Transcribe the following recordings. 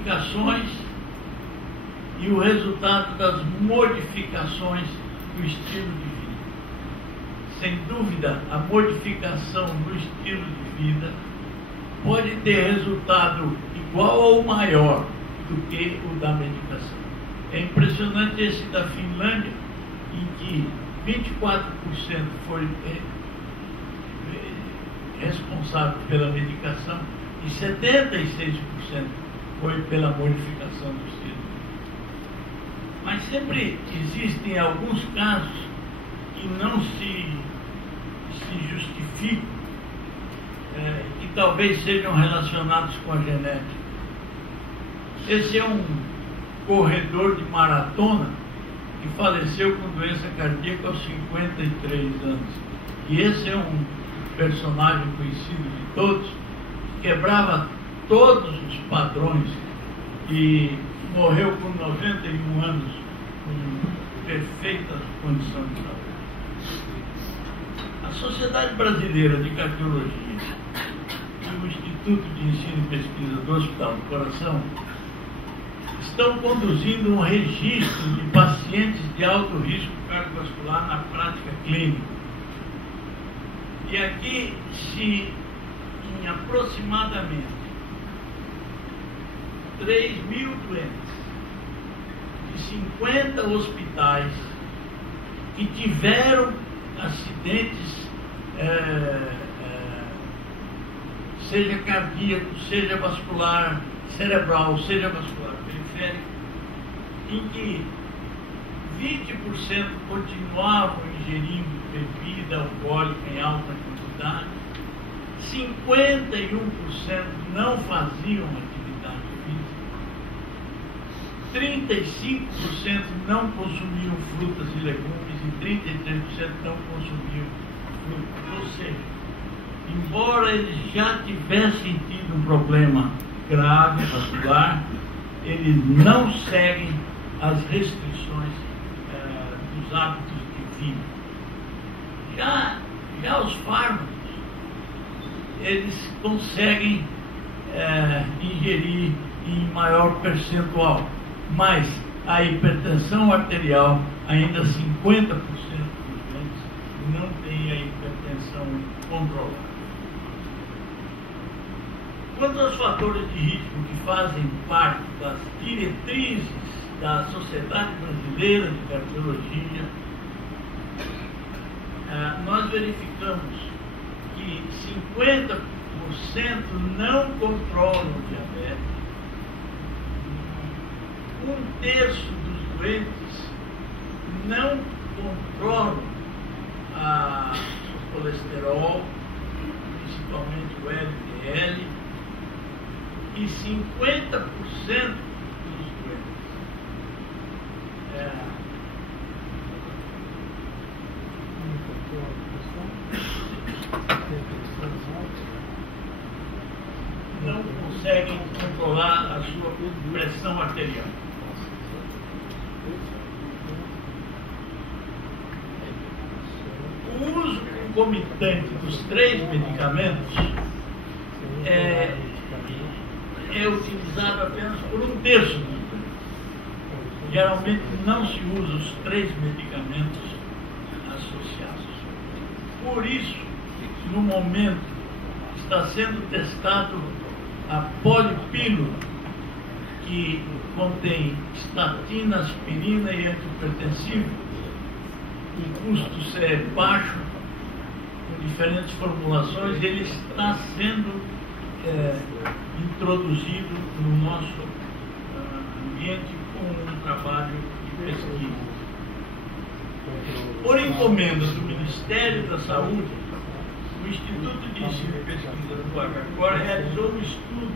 medicações e o resultado das modificações do estilo de vida. Sem dúvida, a modificação do estilo de vida pode ter resultado igual ou maior do que o da medicação. É impressionante esse da Finlândia, em que 24% foi responsável pela medicação e 76% foi pela modificação do estilo. Mas sempre existem alguns casos que não se justificam, que talvez sejam relacionados com a genética. Esse é um corredor de maratona que faleceu com doença cardíaca aos 53 anos. E esse é um personagem conhecido de todos, que quebrava todos os padrões e morreu com 91 anos, com perfeita condição de saúde. A Sociedade Brasileira de Cardiologia e o Instituto de Ensino e Pesquisa do Hospital do Coração estão conduzindo um registro de pacientes de alto risco cardiovascular na prática clínica. E aqui, em aproximadamente 3.000 doentes de 50 hospitais que tiveram acidentes, seja cardíaco, seja vascular, cerebral, seja vascular periférico, em que 20% continuavam ingerindo bebida alcoólica em alta quantidade, 51% não faziam atividade física, 35% não consumiam frutas e legumes e 33% não consumiam frutas. Ou seja, embora eles já tivessem tido um problema grave vascular, eles não seguem as restrições dos hábitos de vida. Já os fármacos, eles conseguem ingerir em maior percentual, mas a hipertensão arterial, ainda 50% dos doentes não tem a hipertensão controlada. Quanto aos fatores de risco que fazem parte das diretrizes da Sociedade Brasileira de Cardiologia, nós verificamos que 50% não controlam o diabetes, 1/3 dos doentes não controlam o colesterol, principalmente o LDL, e 50% dos doentes não conseguem controlar a sua pressão arterial. O uso concomitante dos 3 medicamentos é utilizado apenas por 1/3 dos doentes. Geralmente não se usa os 3 medicamentos associados. Por isso, no momento, está sendo testado a polipílula, que contém estatina, aspirina e antihipertensivo. O custo é baixo, com diferentes formulações. Ele está sendo introduzido no nosso ambiente com um trabalho de pesquisa. Por encomenda do Ministério da Saúde, o Instituto de Ensino e Pesquisa do HCOR realizou um estudo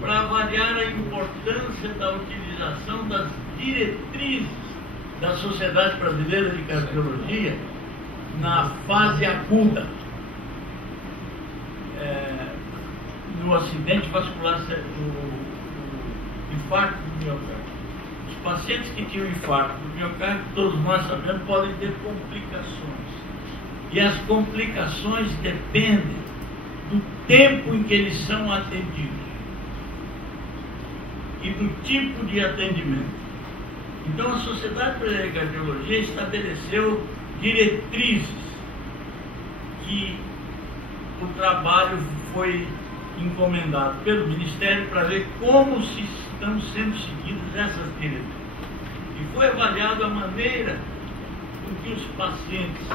para avaliar a importância da utilização das diretrizes da Sociedade Brasileira de Cardiologia na fase aguda, no acidente vascular, no infarto do miocárdio. Os pacientes que tinham infarto do miocárdio, todos nós sabemos, podem ter complicações. E as complicações dependem do tempo em que eles são atendidos. e do tipo de atendimento. Então, a Sociedade Brasileira de Cardiologia estabeleceu diretrizes que o trabalho foi encomendado pelo Ministério para ver como se estão sendo seguidas essas diretrizes. E foi avaliada a maneira com que os pacientes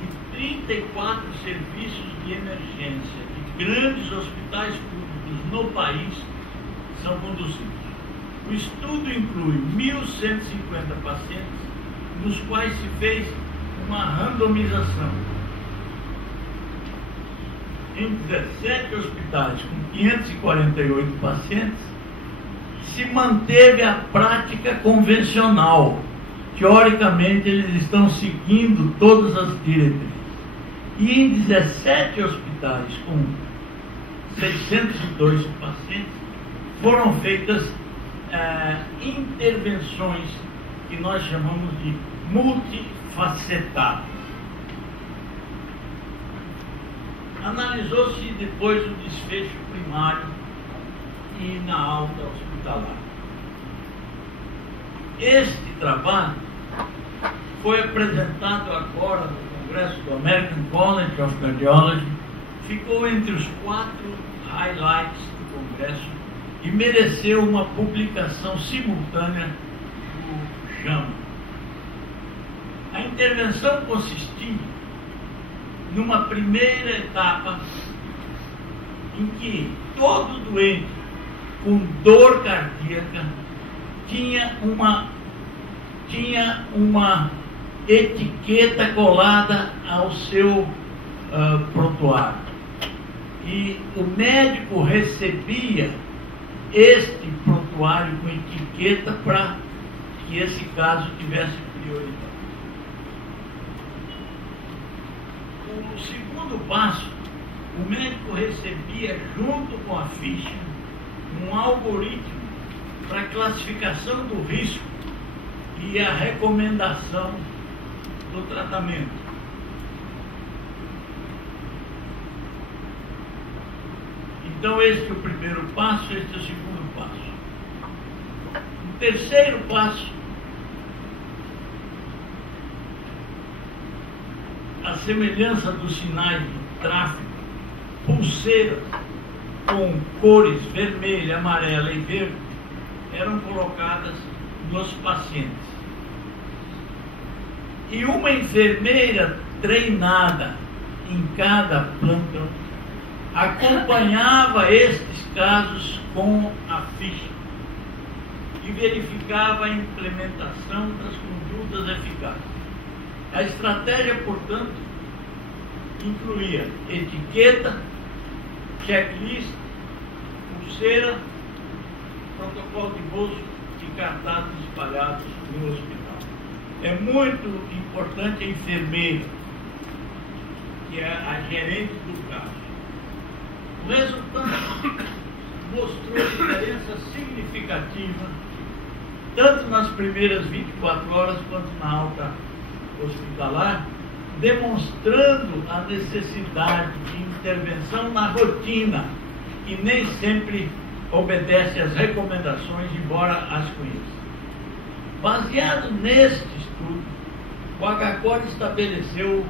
de 34 serviços de emergência de grandes hospitais públicos no país são conduzidos. O estudo inclui 1.150 pacientes, nos quais se fez uma randomização. Em 17 hospitais com 548 pacientes, se manteve a prática convencional. Teoricamente, eles estão seguindo todas as diretrizes. E em 17 hospitais com 602 pacientes, foram feitas intervenções que nós chamamos de multifacetadas. Analisou-se depois o desfecho primário e na alta hospitalar. Este trabalho foi apresentado agora no Congresso do American College of Cardiology, ficou entre os 4 highlights do Congresso e mereceu uma publicação simultânea do JAMA. A intervenção consistia numa primeira etapa em que todo doente com dor cardíaca tinha uma etiqueta colada ao seu prontuário. E o médico recebia este prontuário com etiqueta para que esse caso tivesse prioridade. O segundo passo, o médico recebia junto com a ficha um algoritmo para classificação do risco e a recomendação do tratamento. Então, este é o primeiro passo, este é o segundo passo. O terceiro passo, a semelhança dos sinais de tráfego, pulseiras com cores vermelha, amarela e verde eram colocadas nos pacientes. E uma enfermeira treinada em cada plantão acompanhava estes casos com a ficha e verificava a implementação das condutas eficazes. A estratégia, portanto, incluía etiqueta, checklist, pulseira, protocolo de bolso e cartazes espalhados no hospital. É muito importante a enfermeira, que é a gerente do caso. O resultado mostrou diferença significativa, tanto nas primeiras 24 horas quanto na alta hospitalar, demonstrando a necessidade de intervenção na rotina, que nem sempre obedece às recomendações, embora as conheça. Baseado neste estudo, o HCOR estabeleceu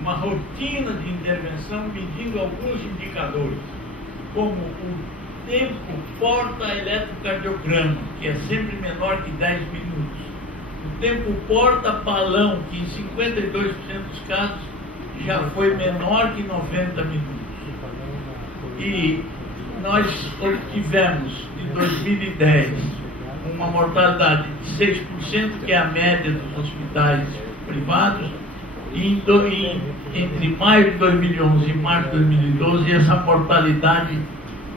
uma rotina de intervenção medindo alguns indicadores, como o tempo porta-eletrocardiograma, que é sempre menor que 10 minutos, o tempo porta-balão, que em 52% dos casos já foi menor que 90 minutos. E nós obtivemos, em 2010, uma mortalidade de 6%, que é a média dos hospitais privados, e entre maio de 2011 e março de 2012, essa mortalidade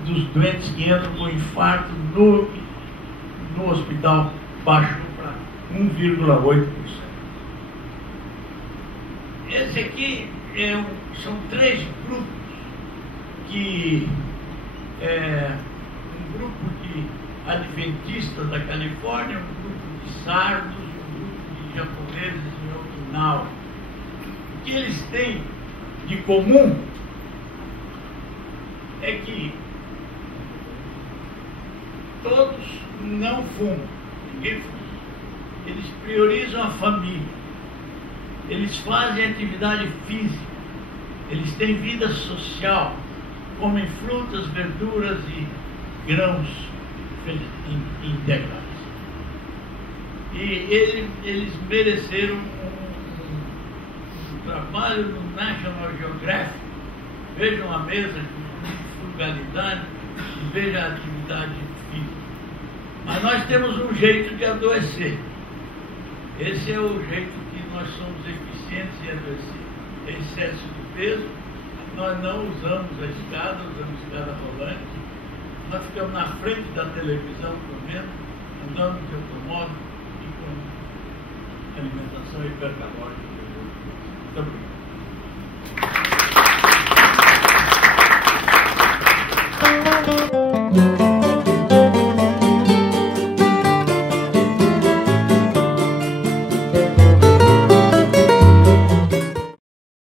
dos doentes que entram com infarto no hospital baixou para 1,8%. Esse aqui são 3 grupos, que é um grupo de adventistas da Califórnia, um grupo de sardos, um grupo de japoneses em Okinawa. O que eles têm de comum é que todos não fumam, ninguém fuma. Eles priorizam a família, eles fazem atividade física, eles têm vida social, comem frutas, verduras e grãos integrais. E eles mereceram um trabalho no National Geographic. Vejam a mesa com frugalidade e vejam a atividade física. Mas nós temos um jeito de adoecer. Esse é o jeito que nós somos eficientes em adoecer. É excesso de peso. Nós não usamos a escada, usamos a escada rolante. Nós ficamos na frente da televisão comendo, andando de automóvel e com alimentação hipercalórica. Muito obrigado.